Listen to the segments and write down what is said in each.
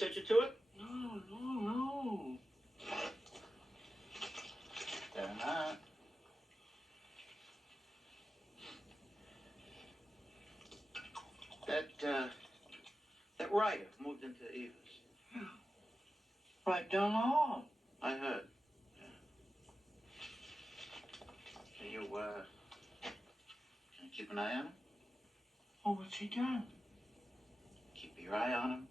set you to it? No. Better not. That writer moved into Eva's. Yeah. Right down the hall. I heard. Yeah. You, can you keep an eye on him? Oh, what's he done? Keep your eye on him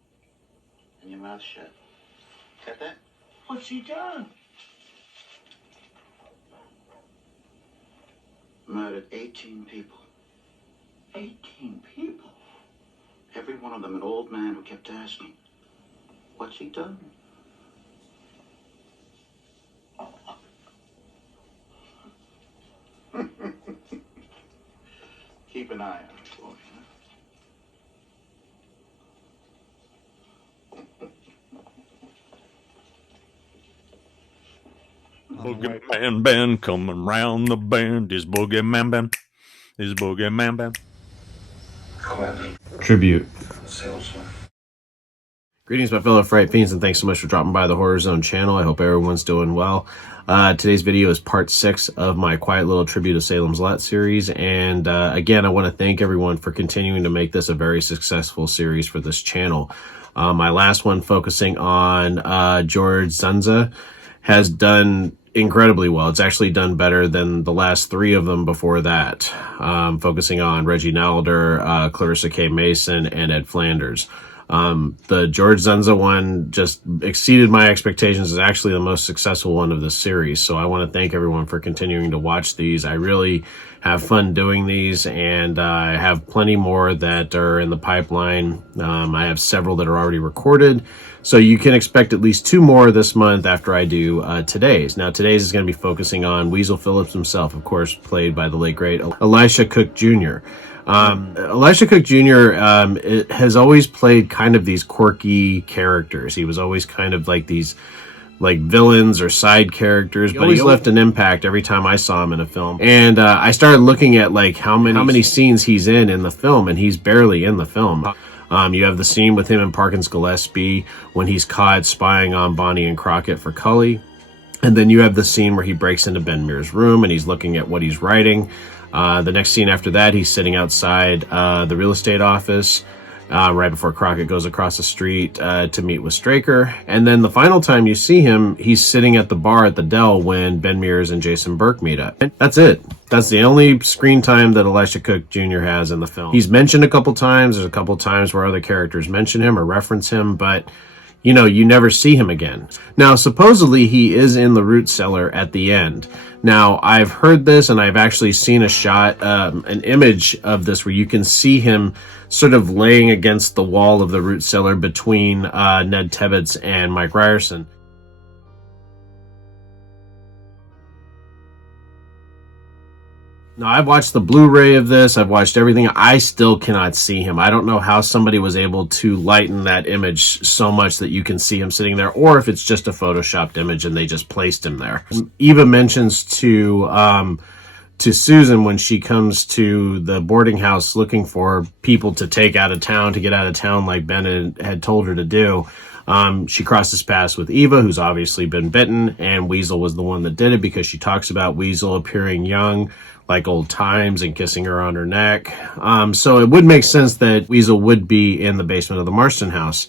and your mouth shut. Got that? What's he done? Murdered 18 people. 18 people? Every one of them an old man who kept asking, what's he done? Keep an eye on him, boy. Boogeyman band coming round the bend. Is Boogeyman band? Is Boogeyman band? Tribute. Greetings, my fellow Fright Fiends, and thanks so much for dropping by the Horror Zone channel. I hope everyone's doing well. Today's video is part 6 of my Quiet Little Tribute to Salem's Lot series, and again, I want to thank everyone for continuing to make this a very successful series for this channel. My last one, focusing on George Zunza, has done incredibly well. It's actually done better than the last 3 of them before that, focusing on Reggie Nalder, Clarissa K. Mason, and Ed Flanders. The George Zunza one just exceeded my expectations. It's actually the most successful one of the series. So I want to thank everyone for continuing to watch these. I really have fun doing these, and I have plenty more that are in the pipeline. I have several that are already recorded. So you can expect at least 2 more this month after I do today's. Now, today's is going to be focusing on Weasel Phillips himself, of course, played by the late, great Elisha Cook Jr. Elisha Cook Jr. Has always played kind of these quirky characters. He was always kind of like these villains or side characters, but he left an impact every time I saw him in a film. And I started looking at how many scenes he's in the film, and he's barely in the film. You have the scene with him and Parkins Gillespie when he's caught spying on Bonnie and Crockett for Cully. And then you have the scene where he breaks into Ben Mears' room and he's looking at what he's writing. The next scene after that, he's sitting outside the real estate office right before Crockett goes across the street to meet with Straker. And then the final time you see him, he's sitting at the bar at the Dell when Ben Mears and Jason Burke meet up. And that's it. That's the only screen time that Elisha Cook Jr. has in the film. He's mentioned a couple times. There's a couple times where other characters mention him or reference him, but you know, you never see him again. Now, supposedly he is in the root cellar at the end. Now, I've heard this, and I've actually seen a shot, an image of this where you can see him sort of laying against the wall of the root cellar between Ned Tebbets and Mike Ryerson. Now, I've watched the Blu-ray of this. I've watched everything. I still cannot see him. I don't know how somebody was able to lighten that image so much that you can see him sitting there, or if it's just a photoshopped image and they just placed him there. Eva mentions to Susan when she comes to the boarding house looking for people to take out of town, to get out of town like Ben had told her to do. She crosses paths with Eva, who's obviously been bitten, and Weasel was the one that did it because she talks about Weasel appearing young, like old times, and kissing her on her neck. So it would make sense that Weasel would be in the basement of the Marston house.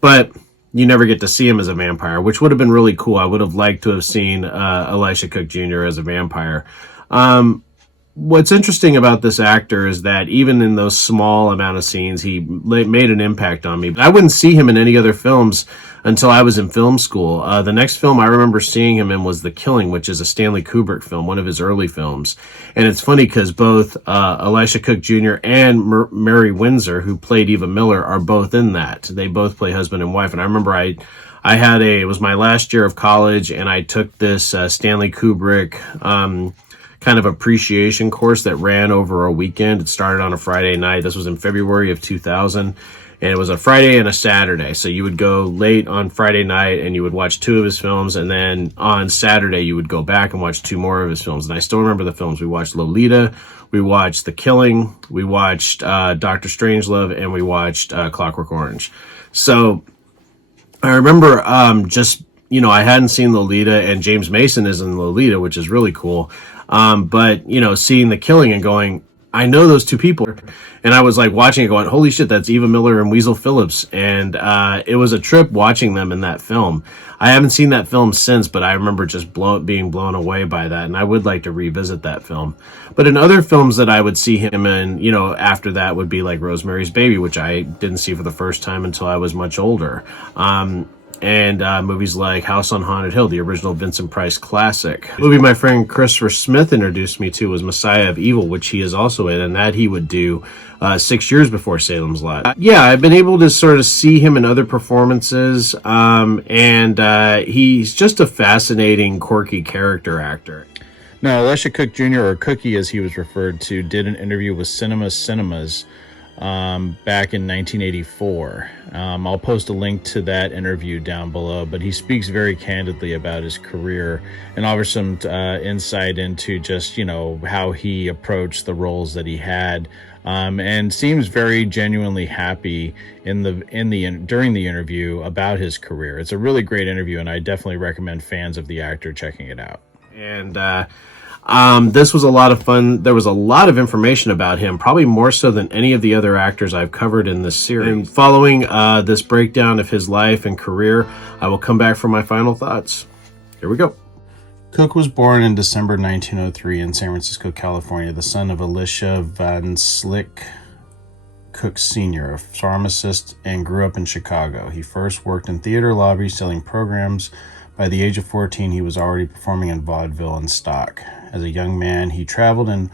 But you never get to see him as a vampire, which would have been really cool. I would have liked to have seen Elisha Cook Jr. as a vampire. What's interesting about this actor is that even in those small amount of scenes, he made an impact on me. I wouldn't see him in any other films until I was in film school. The next film I remember seeing him in was The Killing, which is a Stanley Kubrick film, one of his early films. And it's funny because both Elisha Cook Jr. and Mary Windsor, who played Eva Miller, are both in that. They both play husband and wife. And I remember it was my last year of college, and I took this Stanley Kubrick kind of appreciation course that ran over a weekend. It started on a Friday night. This was in February of 2000, and it was a Friday and a Saturday. So you would go late on Friday night and you would watch 2 of his films, and then on Saturday you would go back and watch 2 more of his films. And I still remember the films. We watched Lolita, we watched The Killing, we watched Dr. Strangelove, and we watched Clockwork Orange. So I remember just, you know, I hadn't seen Lolita, and James Mason is in Lolita, which is really cool. But, you know, seeing The Killing and going, I know those two people. And I was like watching it going, holy shit, that's Eva Miller and Weasel Phillips. And it was a trip watching them in that film. I haven't seen that film since, but I remember just being blown away by that. And I would like to revisit that film. But in other films that I would see him in, you know, after that would be like Rosemary's Baby, which I didn't see for the first time until I was much older. And movies like House on Haunted Hill, the original Vincent Price classic. The movie my friend Christopher Smith introduced me to was Messiah of Evil, which he is also in, and that he would do 6 years before Salem's Lot. Yeah, I've been able to sort of see him in other performances, and he's just a fascinating, quirky character actor. Now, Elisha Cook Jr., or Cookie as he was referred to, did an interview with Cinemas back in 1984. I'll post a link to that interview down below, but he speaks very candidly about his career and offers some insight into just, you know, how he approached the roles that he had, and seems very genuinely happy during the interview about his career. It's a really great interview, and I definitely recommend fans of the actor checking it out. And this was a lot of fun. There was a lot of information about him, probably more so than any of the other actors I've covered in this series. And following this breakdown of his life and career, I will come back for my final thoughts. Here we go. Cook was born in December 1903 in San Francisco, California, the son of Elisha Van Slyck Cook Sr., a pharmacist, and grew up in Chicago. He first worked in theater lobbies selling programs. By the age of 14, he was already performing in vaudeville and stock. As a young man, he traveled and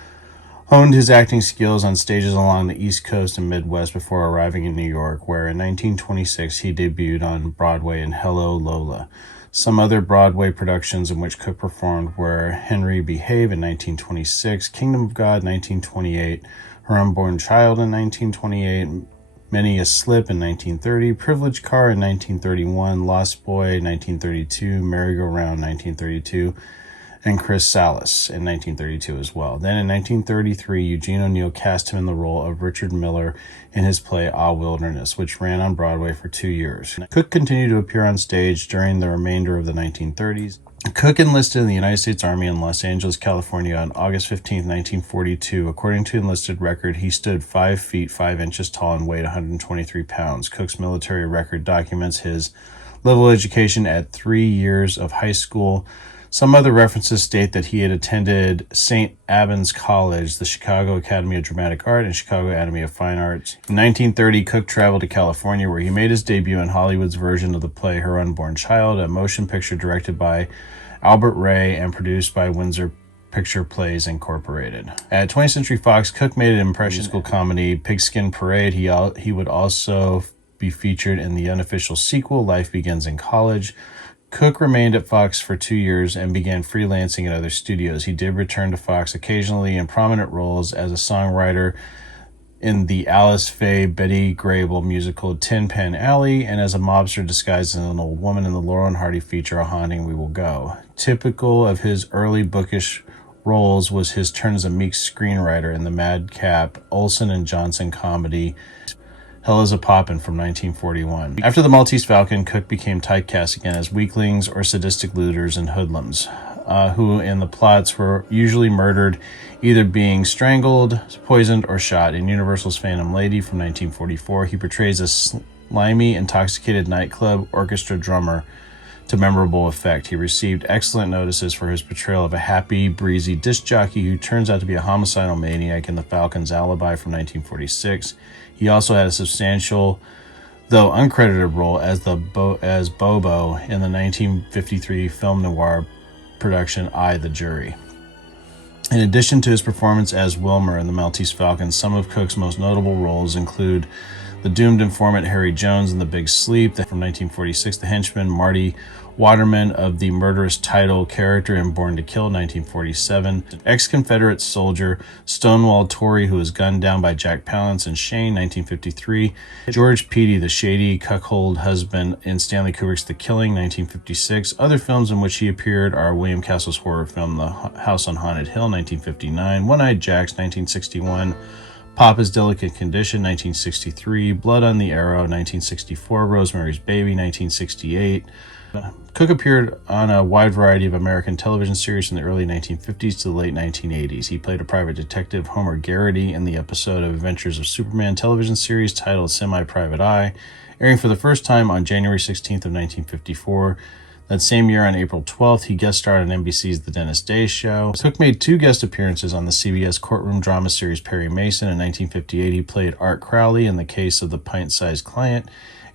honed his acting skills on stages along the East Coast and Midwest before arriving in New York, where in 1926 he debuted on Broadway in Hello, Lola. Some other Broadway productions in which Cook performed were Henry Behave in 1926, Kingdom of God 1928, Her Unborn Child in 1928, Many a Slip in 1930, Privileged Car in 1931, Lost Boy 1932, Merry-Go-Round 1932, and Chris Salas in 1932 as well. Then in 1933, Eugene O'Neill cast him in the role of Richard Miller in his play Ah Wilderness, which ran on Broadway for 2 years. Cook continued to appear on stage during the remainder of the 1930s. Cook enlisted in the United States Army in Los Angeles, California on August 15, 1942. According to enlisted record, he stood 5 feet 5 inches tall and weighed 123 pounds. Cook's military record documents his level of education at 3 years of high school. Some other references state that he had attended St. Albans College, the Chicago Academy of Dramatic Art, and Chicago Academy of Fine Arts. In 1930, Cook traveled to California, where he made his debut in Hollywood's version of the play Her Unborn Child, a motion picture directed by Albert Ray and produced by Windsor Picture Plays Incorporated. At 20th Century Fox, Cook made an impression school comedy, Pigskin Parade. He would also be featured in the unofficial sequel, Life Begins in College. Cook remained at Fox for 2 years and began freelancing at other studios. He did return to Fox occasionally in prominent roles as a songwriter in the Alice Faye Betty Grable musical Tin Pan Alley, and as a mobster disguised as an old woman in the Laurel and Hardy feature A Haunting We Will Go. Typical of his early bookish roles was his turn as a meek screenwriter in the madcap Olson and Johnson comedy Hell is a Poppin' from 1941. After The Maltese Falcon, Cook became typecast again as weaklings or sadistic looters and hoodlums, who in the plots were usually murdered, either being strangled, poisoned, or shot. In Universal's Phantom Lady from 1944, he portrays a slimy, intoxicated nightclub orchestra drummer to memorable effect. He received excellent notices for his portrayal of a happy, breezy disc jockey who turns out to be a homicidal maniac in The Falcon's Alibi from 1946. He also had a substantial, though uncredited, role as Bobo in the 1953 film noir production I, the Jury. In addition to his performance as Wilmer in The Maltese Falcon, some of Cook's most notable roles include the doomed informant Harry Jones in The Big Sleep from 1946, the henchman Marty Waterman of the murderous title character in Born to Kill 1947, ex-Confederate soldier Stonewall Tory who was gunned down by Jack Palance in Shane 1953, George Peedy, the shady cuckold husband in Stanley Kubrick's The Killing 1956. Other films in which he appeared are William Castle's horror film The House on Haunted Hill 1959, One-Eyed Jacks 1961, Papa's Delicate Condition, 1963, Blood on the Arrow, 1964, Rosemary's Baby, 1968. Cook appeared on a wide variety of American television series from the early 1950s to the late 1980s. He played a private detective, Homer Garrity, in the episode of Adventures of Superman television series titled Semi-Private Eye, airing for the first time on January 16th of 1954. That same year, on April 12th, he guest starred on NBC's The Dennis Day Show. Cook made 2 guest appearances on the CBS courtroom drama series Perry Mason. In 1958, he played Art Crowley in the case of the pint-sized client.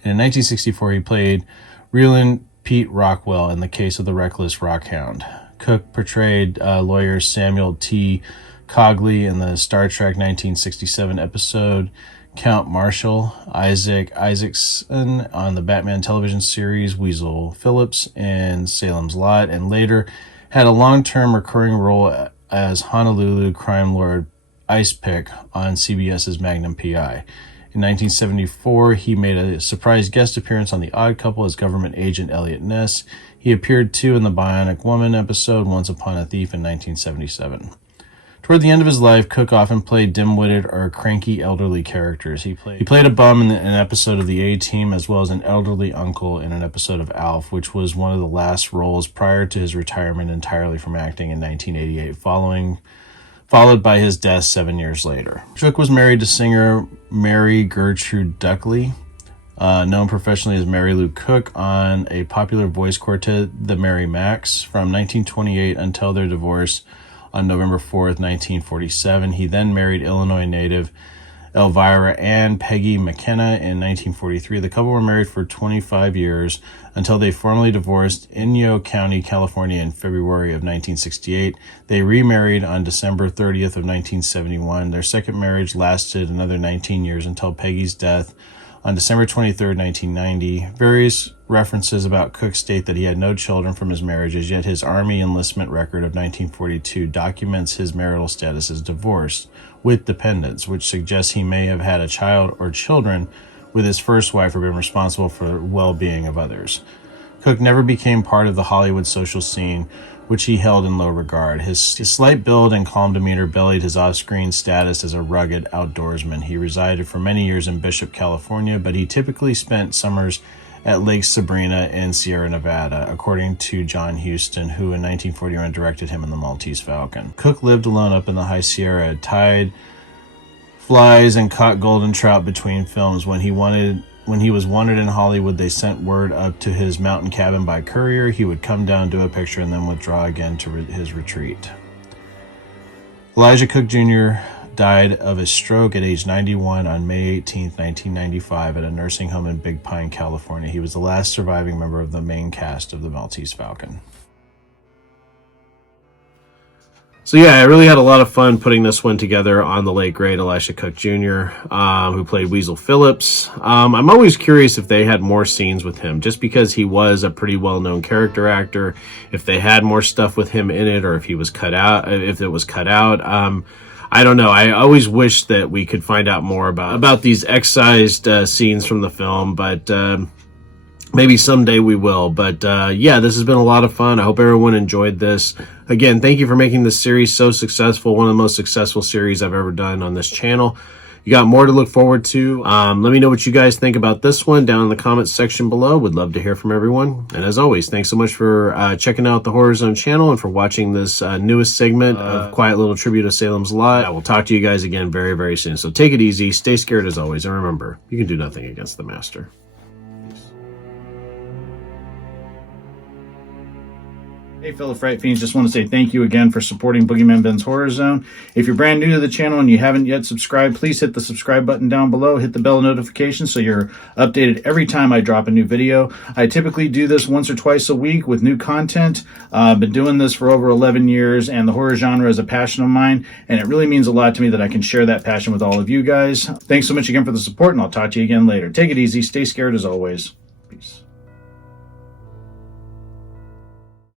And in 1964, he played Reeland Pete Rockwell in the case of the reckless rockhound. Cook portrayed lawyer Samuel T. Cogley in the Star Trek 1967 episode Count Marshall, Isaac Isaacson on the Batman television series Weasel Phillips in Salem's Lot, and later had a long-term recurring role as Honolulu crime lord Ice Pick on CBS's Magnum P.I. In 1974, he made a surprise guest appearance on The Odd Couple as government agent Elliot Ness. He appeared too in the Bionic Woman episode Once Upon a Thief in 1977. Toward the end of his life, Cook often played dim-witted or cranky elderly characters. He played a bum in an episode of The A-Team, as well as an elderly uncle in an episode of Alf, which was one of the last roles prior to his retirement entirely from acting in 1988, followed by his death 7 years later. Cook was married to singer Mary Gertrude Duckley, known professionally as Mary Lou Cook, on a popular voice quartet, the Mary Macs, from 1928 until their divorce on November 4th, 1947. He then married Illinois native Elvira and Peggy McKenna in 1943. The couple were married for 25 years until they formally divorced in Inyo County, California in February of 1968. They remarried on December 30th of 1971. Their second marriage lasted another 19 years until Peggy's death on December 23rd, 1990. Various references about Cook state that he had no children from his marriages, yet his Army enlistment record of 1942 documents his marital status as divorced with dependents, which suggests he may have had a child or children with his first wife or been responsible for the well-being of others. Cook never became part of the Hollywood social scene, which he held in low regard. His slight build and calm demeanor belied his off-screen status as a rugged outdoorsman. He resided for many years in Bishop, California, but he typically spent summers at Lake Sabrina in Sierra Nevada, according to John Huston, who in 1941 directed him in The Maltese Falcon. Cook lived alone up in the High Sierra, tied flies and caught golden trout between films. When he was wanted in Hollywood, they sent word up to his mountain cabin by courier. He would come down, do a picture, and then withdraw again to his retreat. Elisha Cook Jr. died of a stroke at age 91 on May 18, 1995 at a nursing home in Big Pine, California. He was the last surviving member of the main cast of The Maltese Falcon. So yeah, I really had a lot of fun putting this one together on the late great Elisha Cook Jr., who played Weasel Phillips. I'm always curious if they had more scenes with him, just because he was a pretty well-known character actor, if they had more stuff with him in it, or if he was cut out, if it was cut out. I don't know. I always wish that we could find out more about these excised scenes from the film, but maybe someday we will. But yeah, this has been a lot of fun. I hope everyone enjoyed this. Again, thank you for making this series so successful. One of the most successful series I've ever done on this channel. You got more to look forward to. Let me know what you guys think about this one down in the comments section below. Would love to hear from everyone. And as always, thanks so much for checking out the Horror Zone channel and for watching this newest segment of Quiet Little Tribute to Salem's Lot. I will talk to you guys again very, very soon. So take it easy, stay scared as always, and remember, you can do nothing against the master. Hey fellow Fright Fiends, just want to say thank you again for supporting Boogeyman Ben's Horror Zone. If you're brand new to the channel and you haven't yet subscribed, please hit the subscribe button down below, hit the bell notification so you're updated every time I drop a new video. I typically do this once or twice a week with new content. I've been doing this for over 11 years and the horror genre is a passion of mine, and it really means a lot to me that I can share that passion with all of you guys. Thanks so much again for the support, and I'll talk to you again later. Take it easy, stay scared as always.